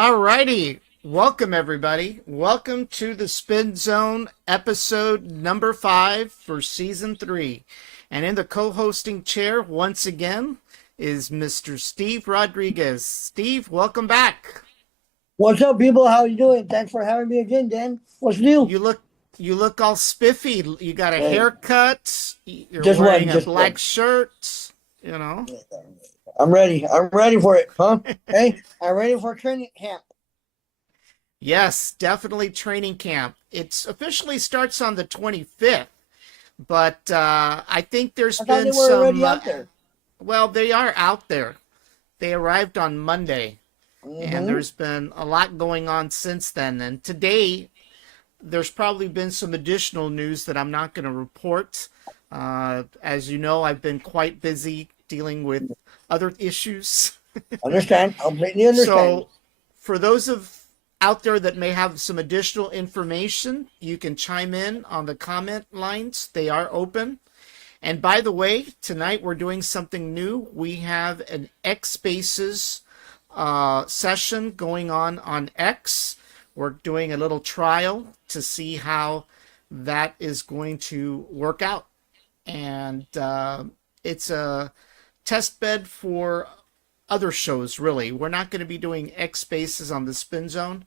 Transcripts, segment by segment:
All righty. Welcome, everybody. Welcome to the Spin Zone episode number 5 for season 3. And in the co hosting chair, once again, is Mr. Steve Rodriguez. Steve, welcome back. What's up, people? How you doing? Thanks for having me again, Dan. What's new? You look you look all spiffy. You got a Hey, haircut. You're just wearing one, a just black one. shirt, you know. I'm ready. I'm ready for it, huh? Hey, I'm ready for training camp. Yes, definitely training camp. It officially starts on the 25th. But I think there's I thought they been were some, already out there. well, they are out there. They arrived on Monday, and Mm-hmm. there's been a lot going on since then. And today, there's probably been some additional news that I'm not going to report. As you know, I've been quite busy dealing with other issues. Understand? Completely understand. So, for those of out there that may have some additional information, you can chime in on the comment lines. They are open. And by the way, tonight we're doing something new. We have an X Spaces session going on X. We're doing a little trial to see how that is going to work out. And it's a test bed for other shows, really. We're not going to be doing X Spaces on the Spin Zone,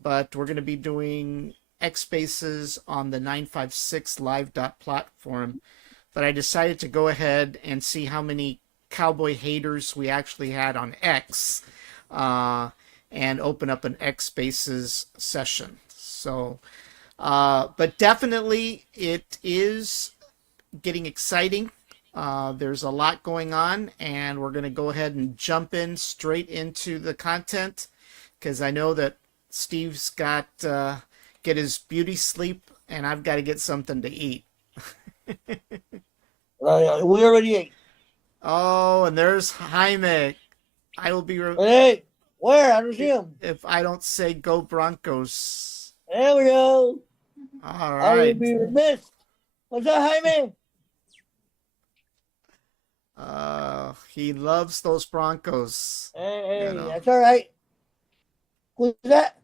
but we're going to be doing X Spaces on the 956 Live platform. But I decided to go ahead and see how many cowboy haters we actually had on X and open up an X Spaces session. So, but definitely it is getting exciting. There's a lot going on, and we're going to go ahead and jump in straight into the content because I know that Steve's got get his beauty sleep, and I've got to get something to eat. We already ate. Oh, and there's Jaime. I will be Hey, where? I don't see him. if I don't say go Broncos. There we go. All I will right. be remiss. What's up, Jaime? He loves those Broncos. Hey, You hey, know. that's all right. Who's that?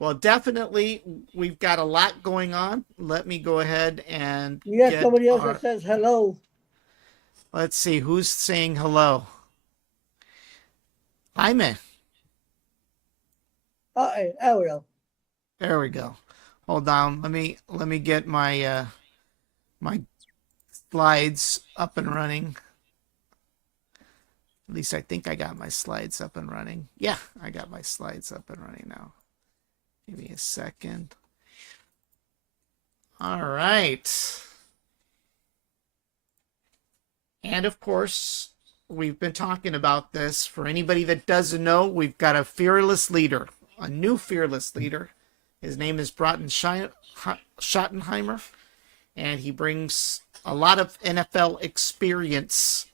Well, definitely, we've got a lot going on. Let me go ahead and You got get somebody else that our. says hello. Let's see who's saying hello. Jaime. Oh, hey, there we go. There we go. Hold on. Let me get my slides up and running. At least I think I got my slides up and running. Yeah, I got my slides up and running now. Give me a second. All right. And of course, we've been talking about this. For anybody that doesn't know, we've got a fearless leader, a new fearless leader. His name is Broughton Schottenheimer, and he brings a lot of NFL experience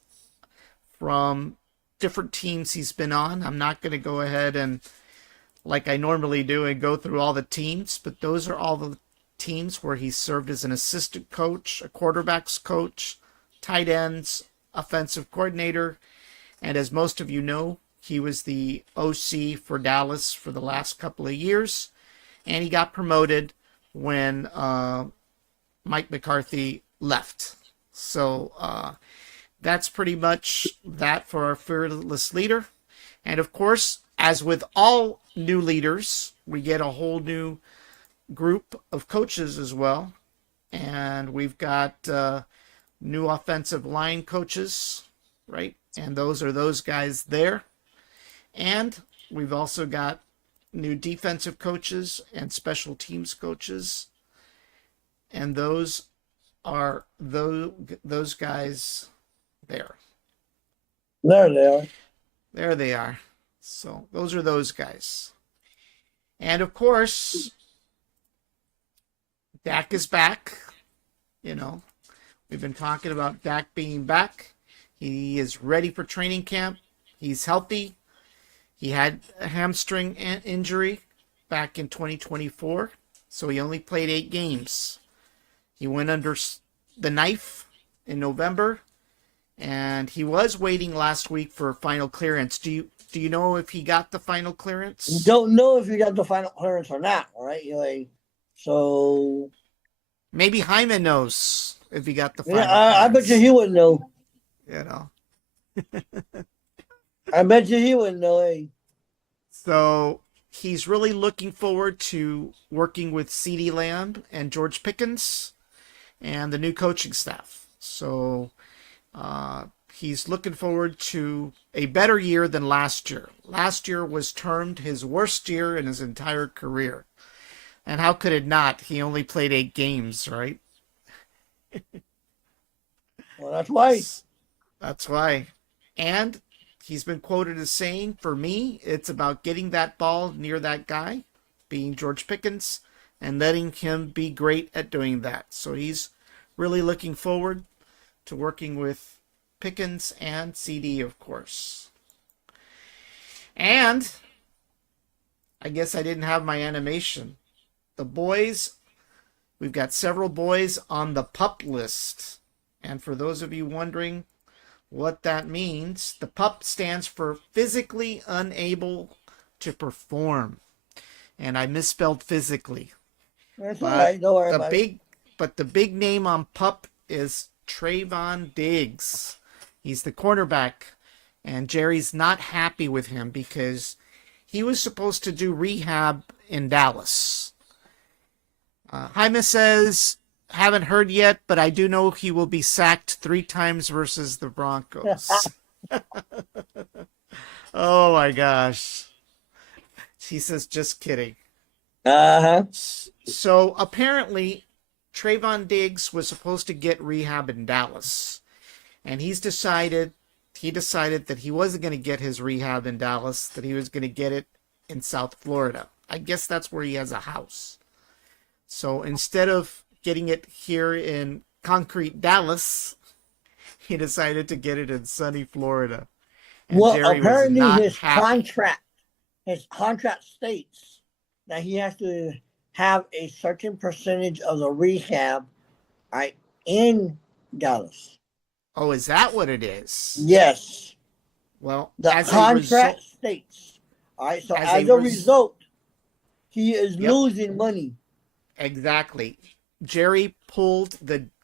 from different teams he's been on. I'm not going to go ahead and, like I normally do, and go through all the teams, but those are all the teams where he served as an assistant coach, a quarterbacks coach, tight ends, offensive coordinator, and as most of you know, he was the OC for Dallas for the last couple of years, and he got promoted when Mike McCarthy left. So that's pretty much that for our fearless leader. And of course, as with all new leaders, we get a whole new group of coaches as well. And we've got new offensive line coaches, right? And those are those guys there. And we've also got new defensive coaches and special teams coaches. And those are those guys there. There they are. There they are. So those are those guys. And of course, Dak is back. You know, we've been talking about Dak being back. He is ready for training camp. He's healthy. He had a hamstring injury back in 2024, so he only played 8 games. He went under the knife in November, and he was waiting last week for final clearance. Do you know if he got the final clearance? Don't know if he got the final clearance or not. All right, so Maybe Hyman knows if he got the final yeah, I bet you clearance. he would know. You know. I bet you he would know. So he's really looking forward to working with CeeDee Lamb and George Pickens and the new coaching staff. So he's looking forward to a better year than last year. Last year was termed his worst year in his entire career. And how could it not? He only played 8 games, right? Well, that's why. That's why. And he's been quoted as saying, for me, it's about getting that ball near that guy, being George Pickens, and letting him be great at doing that. So he's really looking forward to working with Pickens and CD, of course. And I guess I didn't have my animation. The boys, we've got several boys on the PUP list. And for those of you wondering what that means, the PUP stands for physically unable to perform. And I misspelled physically. That's all right. Don't worry about it. But the big name on PUP is Trayvon Diggs. He's the cornerback. And Jerry's not happy with him because he was supposed to do rehab in Dallas. Jaime says, haven't heard yet, but I do know he will be sacked 3 times versus the Broncos. Oh my gosh. He says, just kidding. Uh-huh. So apparently, Trayvon Diggs was supposed to get rehab in Dallas. And he decided that he wasn't going to get his rehab in Dallas, that he was going to get it in South Florida. I guess that's where he has a house. So instead of getting it here in concrete Dallas, he decided to get it in sunny Florida. And Well, Jerry apparently was not his happy. contract states that he has to have a certain percentage of the rehab, right, in Dallas. Oh, is that what it is? Yes. Well, The contract states. All right, so as a result, he is losing money. Exactly. Jerry pulled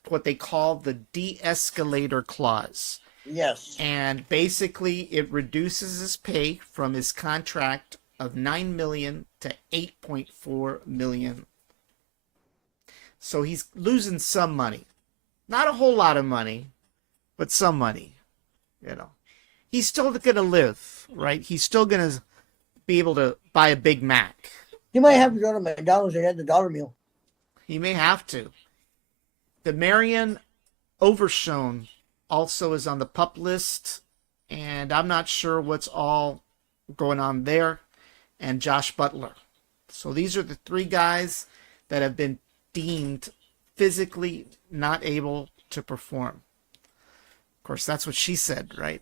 what they call the de-escalator clause. Yes. And basically it reduces his pay from his contract of $9 million to $8.4 million. So he's losing some money. Not a whole lot of money, but some money. He's still going to live, right? He's still going to be able to buy a Big Mac. He might have to go to McDonald's and get the dollar meal. He may have to. The Marion Overshone also is on the PUP list, and I'm not sure what's all going on there, and Josh Butler. So these are the 3 guys that have been deemed physically not able to perform. Of course, that's what she said, right?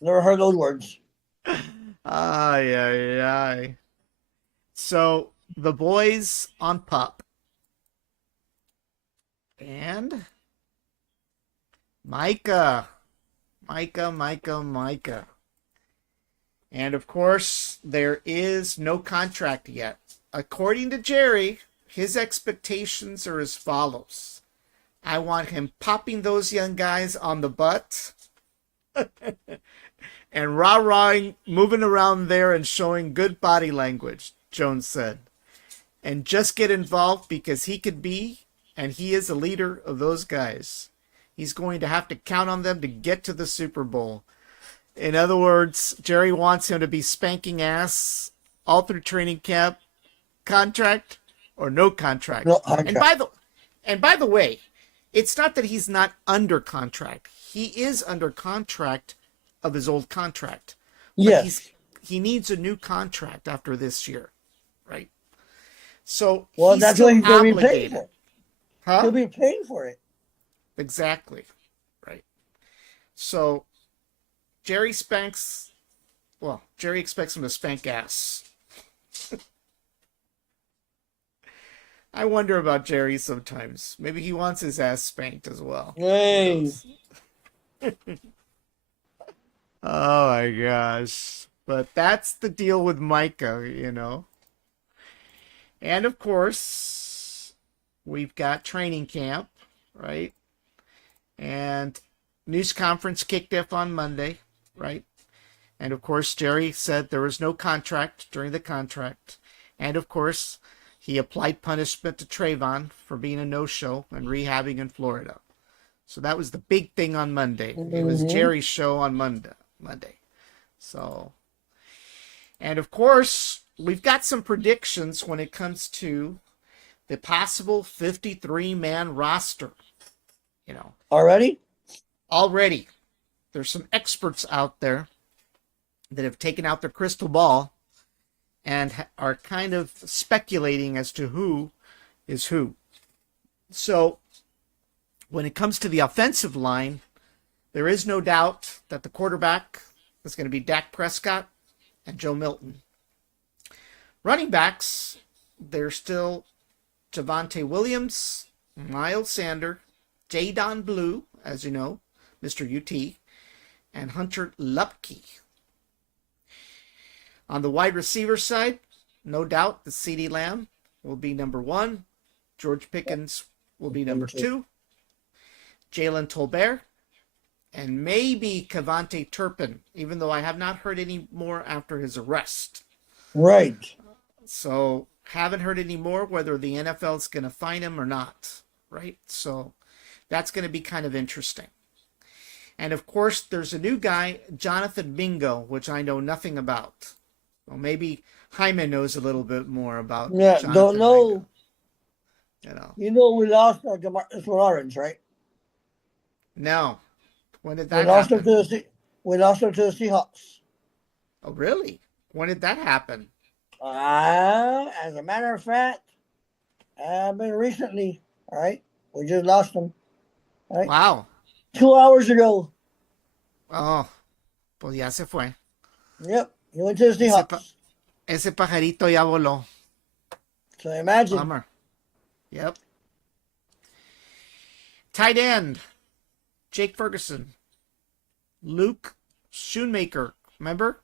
Never heard those words. Ay, ay, ay. So the boys on PUP. And Micah. And of course, there is no contract yet. According to Jerry, his expectations are as follows. I want him popping those young guys on the butt and rah-rahing, moving around there and showing good body language, Jones said. And just get involved because he could be, and he is a leader of those guys. He's going to have to count on them to get to the Super Bowl. In other words, Jerry wants him to be spanking ass all through training camp, contract or no contract. No contract. And by the way, it's not that he's not under contract. He is under contract of his old contract. Yes. He needs a new contract after this year, right? So that's what he's going to be paying for. Huh? He'll be paying for it. Exactly, right. So Jerry expects him to spank ass. I wonder about Jerry sometimes. Maybe he wants his ass spanked as well. Who Hey, knows? Oh my gosh. But that's the deal with Micah. And of course, we've got training camp, right? And news conference kicked off on Monday, right? And of course, Jerry said there was no contract during the contract. And of course, he applied punishment to Trayvon for being a no-show and rehabbing in Florida. So that was the big thing on Monday. It was Jerry's show on Monday. So, and of course, we've got some predictions when it comes to the possible 53-man roster. already? Already, there's some experts out there that have taken out their crystal ball and are kind of speculating as to who is who. So, when it comes to the offensive line, there is no doubt that the quarterback is going to be Dak Prescott and Joe Milton. Running backs, there's still Javonte Williams, Miles Sander, Jadon Blue, as you know, Mr. UT, and Hunter Lupke. On the wide receiver side, no doubt the CeeDee Lamb will be number 1. George Pickens will be number 2. Jalen Tolbert, and maybe Kevontae Turpin, even though I have not heard any more after his arrest. Right. So, haven't heard any more whether the NFL is going to fine him or not, right? So, that's going to be kind of interesting. And of course, there's a new guy, Jonathan Mingo, which I know nothing about. Well, maybe Jaime knows a little bit more about Jonathan don't know. Mingo. We lost Demarcus Lawrence, right? No. When did that happen? We lost him to the Seahawks. Oh, really? When did that happen? As a matter of fact, been recently. All right, we just lost him. All right. Wow. 2 hours ago. Oh, pues ya se fue. Yep, he went to the Seahawks. Ese pajarito ya voló. So imagine. Bummer. Yep. Tight end, Jake Ferguson. Luke Schoonmaker, remember?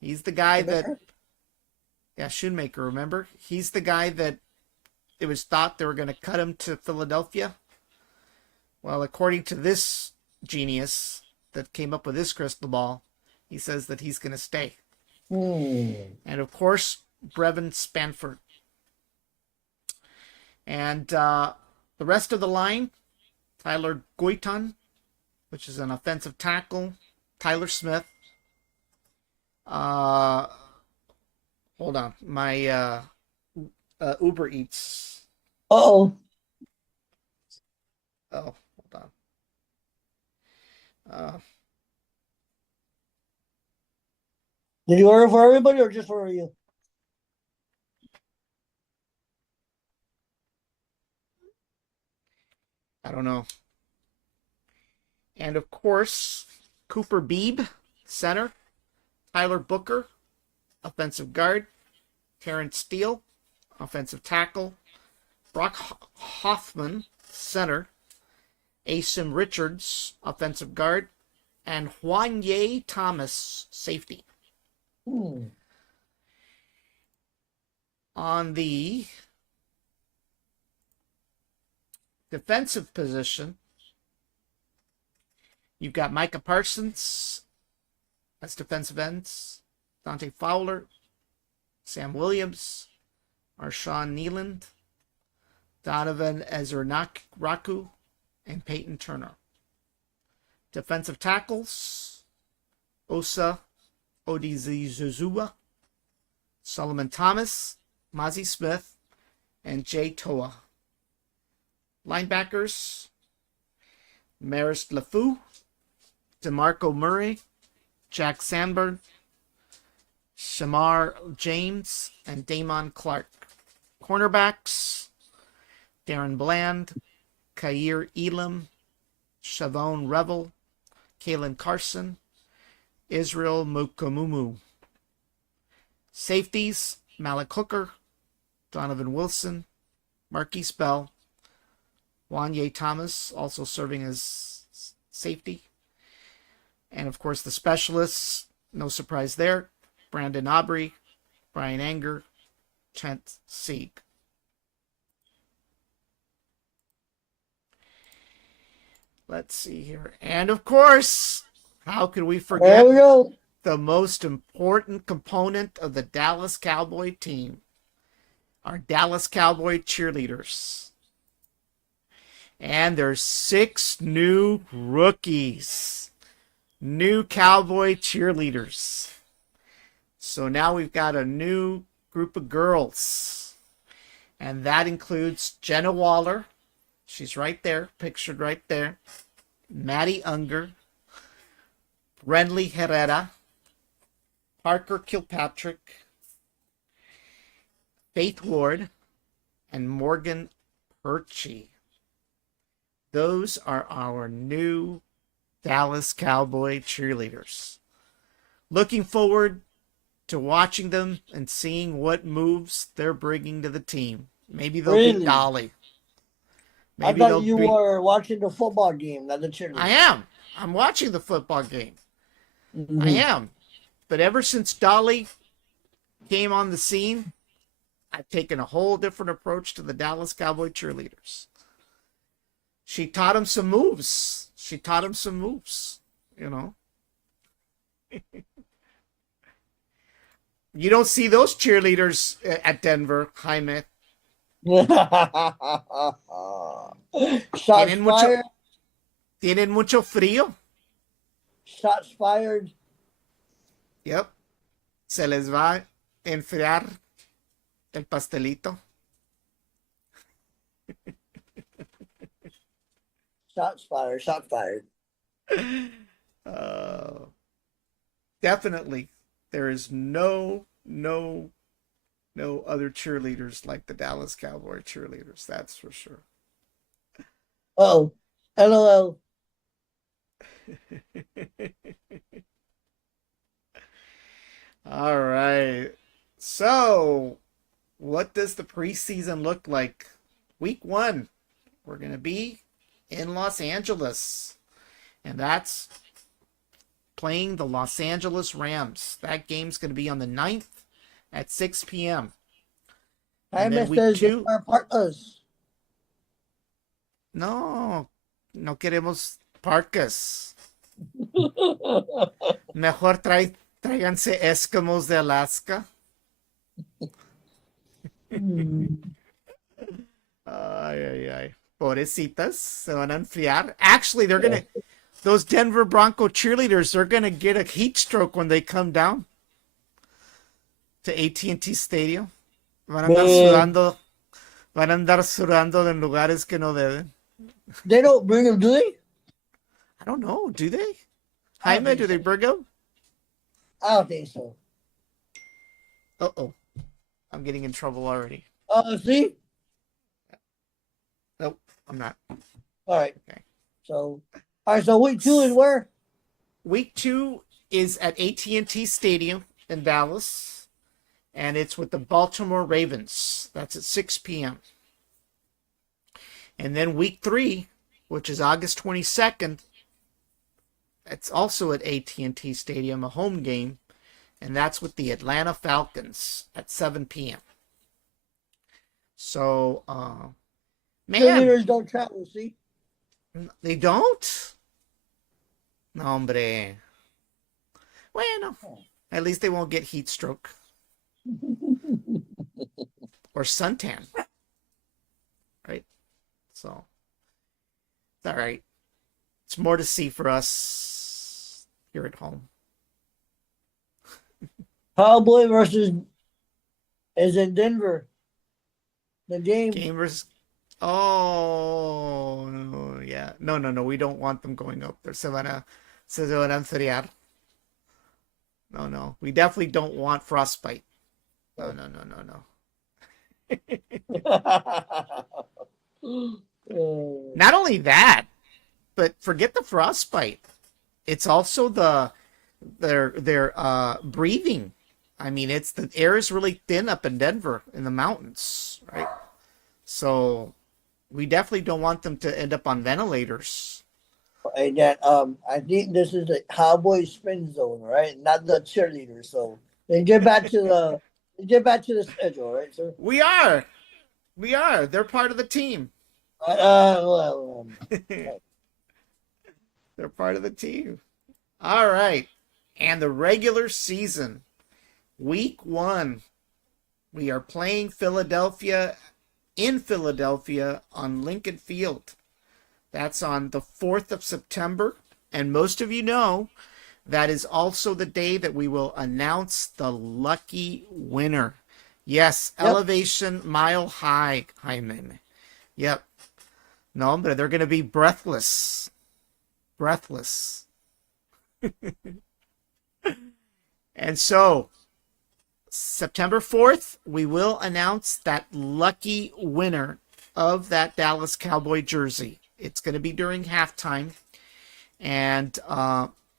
He's the guy that... Yeah, Schoonmaker, remember? He's the guy that it was thought they were going to cut him to Philadelphia. Well, according to this genius that came up with this crystal ball, he says that he's going to stay. And of course, Brevin Spanford. And the rest of the line, Tyler Goiton, which is an offensive tackle, Tyler Smith. Hold on, my Uber Eats. Oh, hold on. Did you order for everybody or just for you? I don't know. And of course, Cooper Beebe, center. Tyler Booker, offensive guard. Terrence Steele, offensive tackle. Brock Hoffman, center. Asim Richards, offensive guard. And Juanye Thomas, safety. On the defensive position, you've got Micah Parsons as defensive ends, Dante Fowler, Sam Williams, Marshawn Nealand, Donovan Ezernaku, and Peyton Turner. Defensive tackles, Osa Odizuzua, Solomon Thomas, Mozzie Smith, and Jay Toa. Linebackers, Maris LaFou, DeMarco Murray, Jack Sandberg, Shamar James, and Damon Clark. Cornerbacks, Darren Bland, Kair Elam, Shavon Revel, Kalen Carson, Israel Mukamumu. Safeties, Malik Hooker, Donovan Wilson, Marquise Bell, Wanye Thomas also serving as safety. And of course the specialists, no surprise there, Brandon Aubrey, Brian Anger, Trent Sieg. Let's see here. And of course, how could we There forget we go. the most important component of the Dallas Cowboy team? Our Dallas Cowboy cheerleaders. And there's 6 new rookies. New Cowboy cheerleaders. So now we've got a new group of girls. And that includes Jenna Waller. She's right there, pictured right there. Maddie Unger. Brenly Herrera. Parker Kilpatrick. Faith Ward. And Morgan Perchie. Those are our new Dallas Cowboy cheerleaders. Looking forward to watching them and seeing what moves they're bringing to the team. Maybe they'll Really? beat Dolly. I thought you were watching the football game, not the cheerleading. I am. I'm watching the football game. Mhm. I am. But ever since Dolly came on the scene, I've taken a whole different approach to the Dallas Cowboy cheerleaders. She taught him some moves. You know. You don't see those cheerleaders at Denver, Jaime. Shots fired. Tienen mucho frío. Shots fired. Yep. Se les va a enfriar el pastelito. Shots fired. Shots fired. Definitely, there is no other cheerleaders like the Dallas Cowboy cheerleaders. That's for sure. Oh, LOL. All right. So, what does the preseason look like? Week 1, we're going to be in Los Angeles. And that's playing the Los Angeles Rams. That game's going to be on the 9th at 6 p.m. And then Jaime week says 2. we're partners. No queremos parkas. Mejor tráiganse Eskimos de Alaska. Ay. Pobrecitas, se van a enfriar. Actually, they're going to, those Denver Bronco cheerleaders, they're going to get a heat stroke when they come down to AT&T Stadium. Van a andar sudando en lugares que no deben. They don't bring them, do they? I don't know. Do they? I don't Jaime, think do they so. bring them? I don't think so. Uh-oh. I'm getting in trouble already. See? Nope, I'm not. All right. Okay. So week 2 is where? Week 2 is at AT&T Stadium in Dallas, and it's with the Baltimore Ravens. That's at 6 p.m. And then week 3, which is August 22nd, it's also at AT&T Stadium, a home game, and that's with the Atlanta Falcons at 7 p.m. So, man, Cheerleaders don't travel, see? they don't? No, hombre. Bueno, at least they won't get heat stroke or suntan. Right? So, it's all right. It's more to see for us here at home. Cowboy versus is in Denver. The game. Gamers. Oh, no, yeah. No. We don't want them going up there. Se van a enfriar. No. We definitely don't want frostbite. No. Not only that, but forget the frostbite. It's also their breathing. I mean, the air is really thin up in Denver in the mountains, right? So we definitely don't want them to end up on ventilators. And that I think this is the Cowboy spin zone, right? Not the cheerleader. So then get back to the schedule, right, sir? We are. We are. They're part of the team. Well, They're part of the team. All right. And the regular season, week 1, we are playing Philadelphia in Philadelphia on Lincoln Field. That's on the 4th of September. And most of you know that is also the day that we will announce the lucky winner. Yes, Yep. Elevation Mile High, Hyman. Yep. No, but they're going to be breathless. Breathless. And so, September 4th, we will announce that lucky winner of that Dallas Cowboy jersey. It's going to be during halftime. And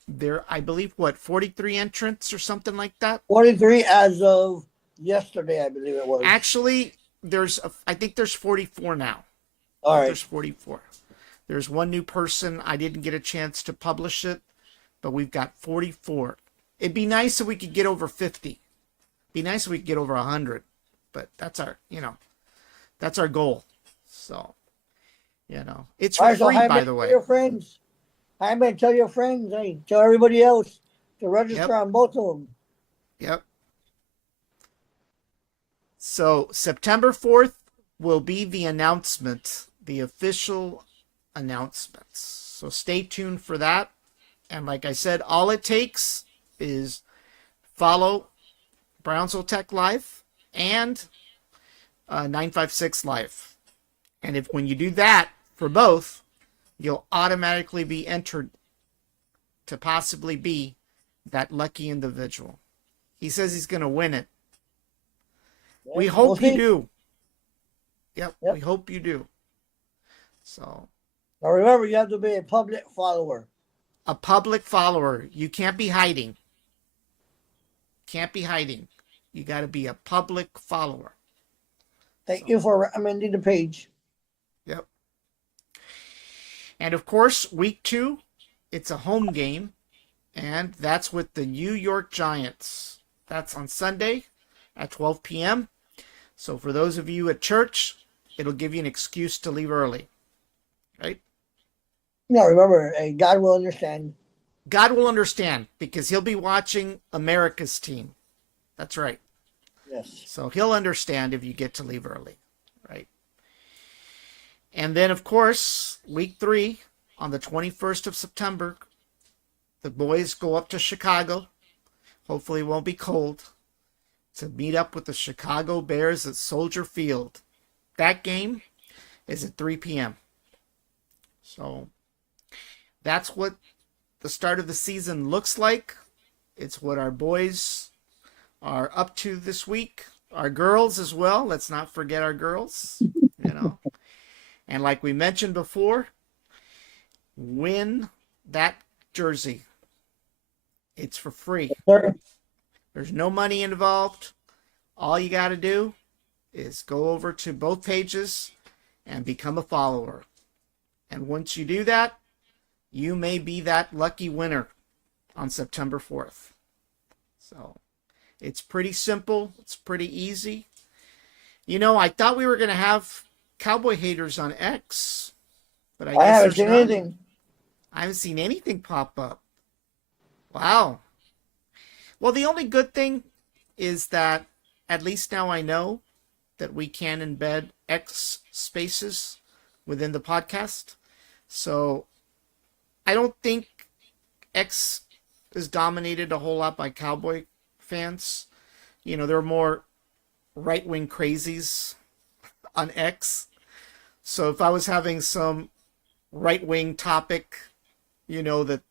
there, I believe, 43 entrants or something like that? 43 as of yesterday, I believe it was. Actually, I think there's 44 now. All right. There's 44. There's one new person. I didn't get a chance to publish it, but we've got 44. It'd be nice if we could get over 50. Be nice if we could get over 100, but that's our goal. So, it's All right, free, so by the way. Tell your friends. Hyman, tell your friends. Hey, tell everybody else to register Yep. on both of them. Yep. So September 4th will be the announcement, the official announcements. So stay tuned for that. And like I said, all it takes is follow Brownsville Tech Live and 956 Live. And when you do that for both, you'll automatically be entered to possibly be that lucky individual. He says he's going to win it. We hope We'll you see. do. Yep, Yep. we hope you do. So, Now remember, you have to be a public follower. a public follower. You can't be hiding. Can't be hiding. You got to be a public follower. Thank you for recommending the page. Yep. And of course, week 2, it's a home game, and that's with the New York Giants. That's on Sunday at 12 p.m. So for those of you at church, it'll give you an excuse to leave early, right? Now remember, God will understand. God will understand because he'll be watching America's team. That's right. Yes. So he'll understand if you get to leave early, right? And then, of course, week 3, on the 21st of September, the boys go up to Chicago. Hopefully it won't be cold. To meet up with the Chicago Bears at Soldier Field. That game is at 3 p.m. So that's what the start of the season looks like. It's what our boys are up to this week. Our girls as well. Let's not forget our girls, And like we mentioned before, win that jersey. It's for free. Sir. There's no money involved. All you got to do is go over to both pages and become a follower. And once you do that, you may be that lucky winner on September 4th. So it's pretty simple. It's pretty easy. I thought we were going to have Cowboy haters on X, but I guess haven't there's seen none. anything. I haven't seen anything pop up. Wow. Well, the only good thing is that at least now I know that we can embed X spaces within the podcast. So I don't think X is dominated a whole lot by Cowboy fans. There are more right-wing crazies on X. So if I was having some right-wing topic, that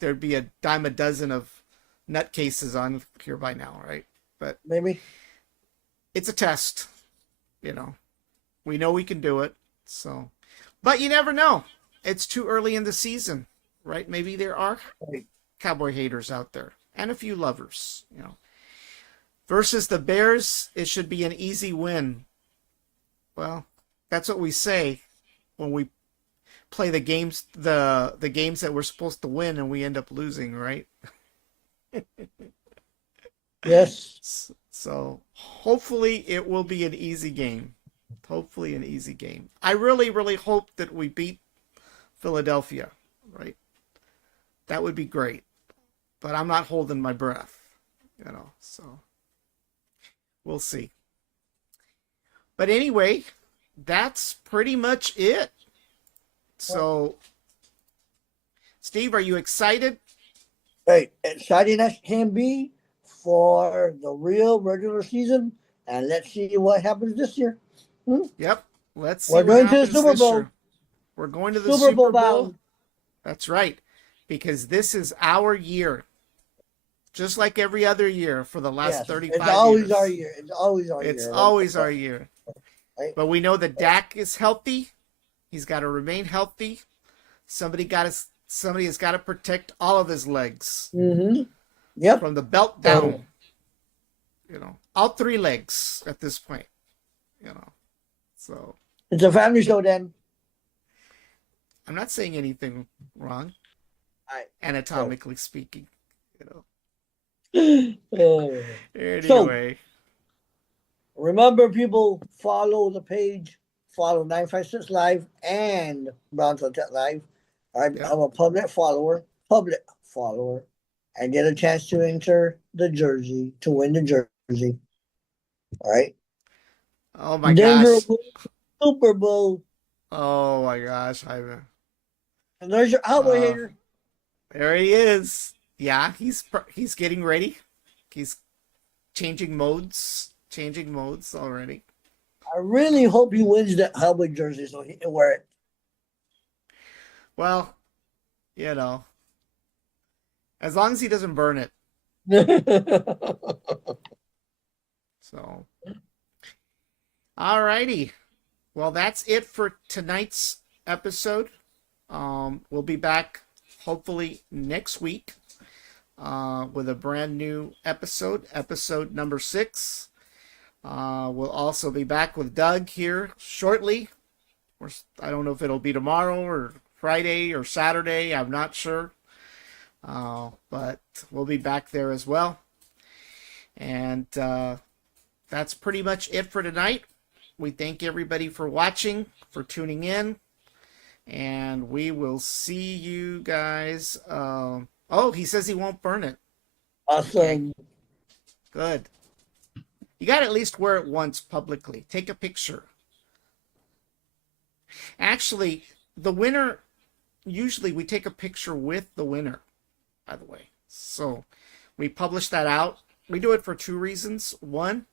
there'd be a dime a dozen of nutcases on here by now, right? But Maybe. it's a test, We know we can do it. So, but you never know. It's too early in the season, right? Maybe there are Cowboy haters out there and a few lovers, Versus the Bears, it should be an easy win. Well, that's what we say when we play the games, the games that we're supposed to win and we end up losing, right? Yes. So hopefully it will be an easy game. Hopefully an easy game. I really, really hope that we beat Philadelphia, right? That would be great. But I'm not holding my breath, so we'll see. But anyway, that's pretty much it. So, Steve, are you excited? Right. Exciting as can be for the real regular season. And let's see what happens this year. Yep. Let's see We're what going to the happens Super this Bowl. year. We're going to the Super Bowl Super Bowl. bound. That's right. Because this is our year. Just like every other year for the last Yes, 35 it's always years. our year. It's always our It's year. always our year. Right. But we know that Dak is healthy. He's got to remain healthy. Somebody has got to protect all of his legs. Mm-hmm. Yep. From the belt down. All three legs at this point. So It's a family show then. I'm not saying anything wrong. Anatomically speaking. Anyway. Remember, people, follow the page, follow 956 Live and Brownsville Tech Live. I'm a public follower, and get a chance to enter the jersey, to win the jersey. All right. Oh my Denver gosh. Super Bowl. Oh my gosh, Ivan. And there's your Cowboy hater. There he is. Yeah, he's getting ready. He's changing modes already. I really hope he wins that Cowboy jersey so he can wear it. Well, as long as he doesn't burn it. So, alrighty. Well, that's it for tonight's episode. We'll be back hopefully next week with a brand new episode number 6. We'll also be back with Doug here shortly. I don't know if it'll be tomorrow or Friday or Saturday. I'm not sure. But we'll be back there as well. And that's pretty much it for tonight. We thank everybody for watching, for tuning in. And we will see you guys. He says he won't burn it. Awesome. Okay. Good. You got to at least wear it once publicly. Take a picture. Actually, the winner, usually we take a picture with the winner, by the way. So we publish that out. We do it for 2 reasons. One,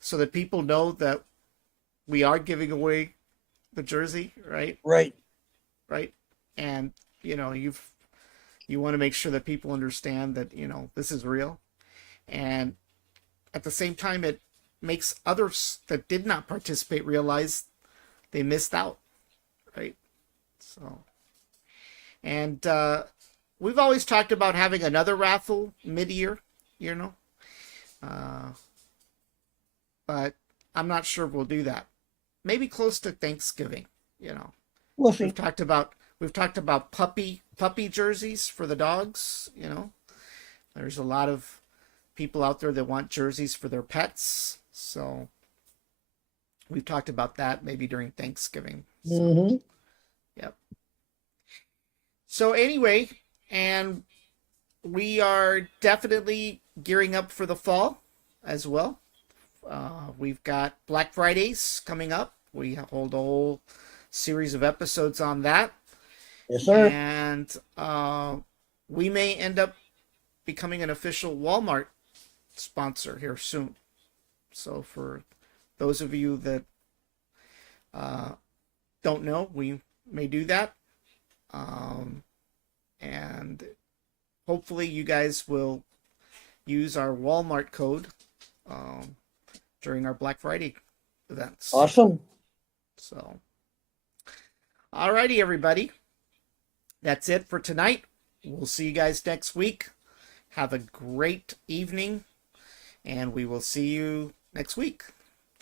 so that people know that we are giving away the jersey, right? Right. And, you want to make sure that people understand that, this is real. And at the same time, it makes others that did not participate realize they missed out, right? So, and we've always talked about having another raffle mid-year, but I'm not sure if we'll do that. Maybe close to Thanksgiving, We'll see. We've talked about puppy jerseys for the dogs, There's a lot of people out there that want jerseys for their pets. So we've talked about that maybe during Thanksgiving. So, Mm-hmm. Yep. So anyway, and we are definitely gearing up for the fall as well. We've got Black Fridays coming up. We hold a whole series of episodes on that. Yes, sir. And we may end up becoming an official Walmart sponsor here soon. So for those of you that don't know, we may do that. And hopefully you guys will use our Walmart code during our Black Friday events. Awesome. So, alrighty, everybody. That's it for tonight. We'll see you guys next week. Have a great evening, and we will see you next week.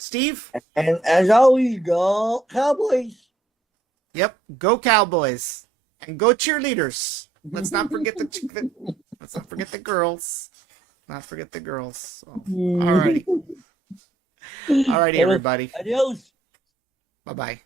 Steve? And as always, go Cowboys. Yep. Go Cowboys. And go cheerleaders. Let's not forget let's not forget the girls. Not forget the girls. So, all righty. All righty, everybody. Adios. Bye-bye.